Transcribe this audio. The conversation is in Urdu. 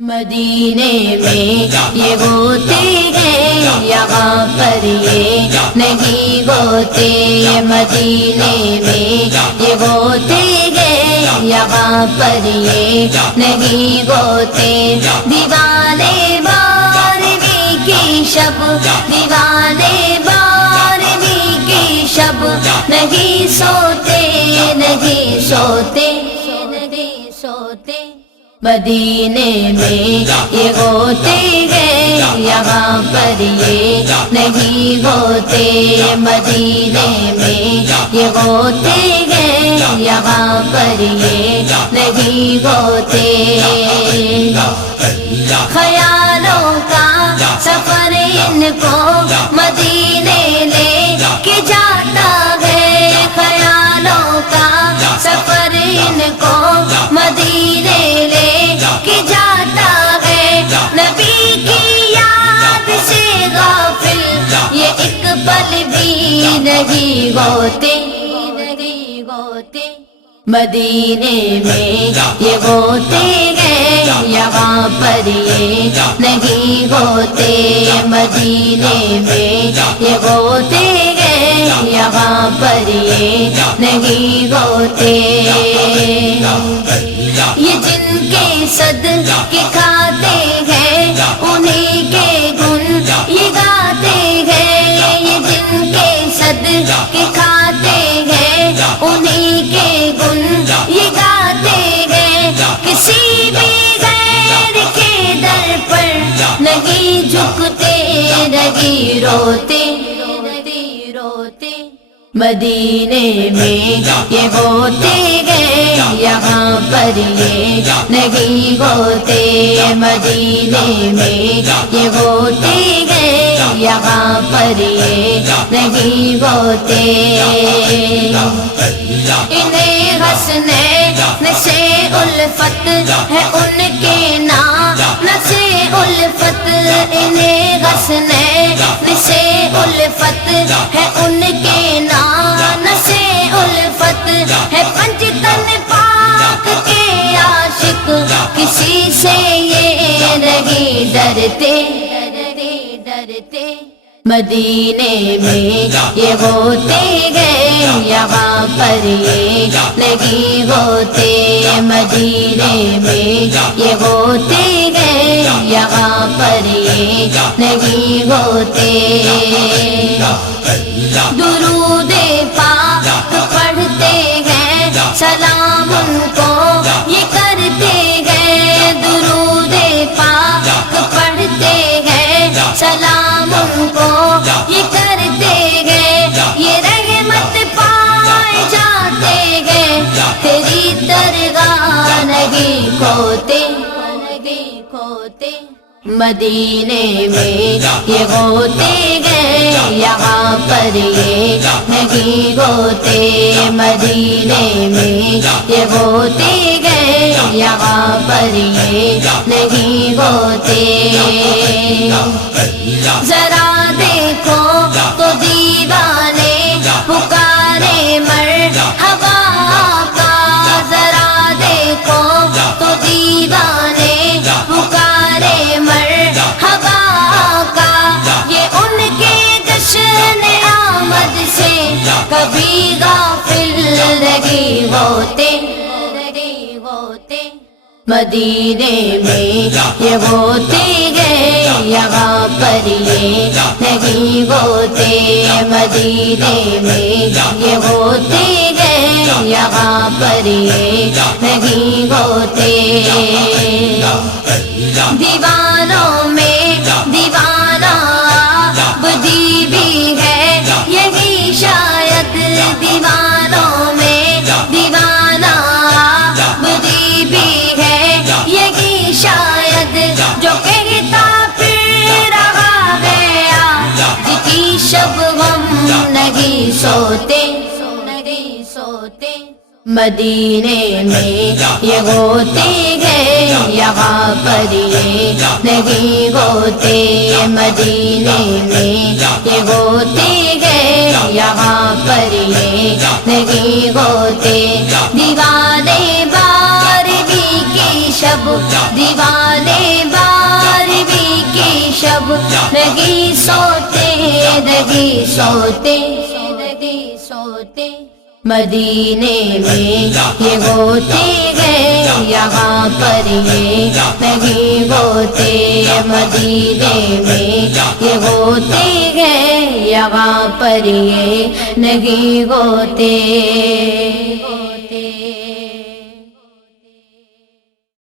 مدینے میں یہ ہوتے ہیں یہاں پر یہ نہیں ہوتے، مدینے میں یہ ہوتے ہیں یہاں پر یہ نہیں ہوتے۔ دیوانے بارہویں کی شب، دیوانے بارہویں کی شب نہیں سوتے، نہیں سوتے، نہیں سوتے۔ مدینے میں یہ ہوتے ہیں یہاں پر یہ نہیں ہوتے، مدینے میں یہ ہوتے ہیں یہاں پر یہ نہیں ہوتے۔ خیالوں کا سفر ان کو مدینے لے کے جاتا ہے، خیالوں کا سفر ان کو مدینے لے کے جاتا ہے۔ نبی کی یاد سے غافل یہ ایک پل بھی نہیں ہوتے، نہیں ہوتے۔ مدینے میں یہ ہوتے ہیں یہاں پر یہ نہیں ہوتے، مدینے میں یہ ہوتے ہیں یہاں پر یہ نہیں ہوتے۔ یہ جن کے صدقے کھاتے ہیں انہیں کے گن یہ گاتے ہیں، یہ جن کے صدقے کھاتے ہیں انہیں کے گن یہ گاتے ہیں۔ کسی بھی غیر کے در پر نہیں جھکتے، نہیں روتے، نہیں روتے۔ مدینے میں یہ ہوتے ہیں یہاں پر یہ نہیں ہوتے، مدینے میں یہ ہوتے ہیں یہاں پر یہ نہیں ہوتے۔ انہیں حسنین سے الفت ہے ان کے نام سے الفت، انہیں حسنین سے الفت ہے ان کے نام سے الفت ہے۔ پنج تن پاک کے عاشق کسی سے یہ نہیں ڈرتے، نہیں ڈرتے۔ مدینے میں یہ ہوتے ہیں یہاں پر یہ نہیں ہوتے، مدینے میں یہ ہوتے ہیں یہاں پر یہ نہیں ہوتے۔ درود پاک پڑھتے ہیں سلام ان کو یہ کرتے ہیں، درود پاک پڑھتے ہیں سلام ان کو یہ کرتے ہیں۔ یہ رحمت پائے جاتے ہیں تیری درگاہ نہیں کھوتے، نہیں کھوتے۔ مدینے میں یہ ہوتے ہیں یہاں پر یہ نہیں ہوتے، مدینے میں یہ ہوتے ہیں یہاں پر یہ نہیں ہوتے۔ ذرا دیکھو تو دیوانے پکارے مرحبا کا، ذرا دیکھو تو دیوانے پکارے مرحبا کا۔ یہ ان کے جشن آمد سے کبھی غافل نہیں ہوتے، نہیں ہوتے۔ مدینے میں یہ ہوتے ہیں یہاں پر یہ نہیں ہوتے، مدینے میں یہ ہوتے ہیں یہاں پر یہ نہیں ہوتے۔ دیوانوں میں دیوانہ بدی بھی ہے یہی شاید، دیوانوں میں دیوانہ بدی بھی ہے یہی شاید، جو کہتا پھر رہا گیا جس کی شب ہم نہیں سوتے، نہیں سوتے۔ مدینے میں یہ ہوتے ہیں یہاں پر یہ نہیں ہوتے، مدینے میں یہ ہوتے ہیں یہاں پر یہ نہیں ہوتے۔ دیوانے بارہویں کی شب، دیوانے نہیں سوتے مدینے میں یہ ہوتے ہیں یہاں پر یہ نہیں ہوتے مدینے میں یہ ہوتے ہیں یہاں پر یہ نہیں ہوتے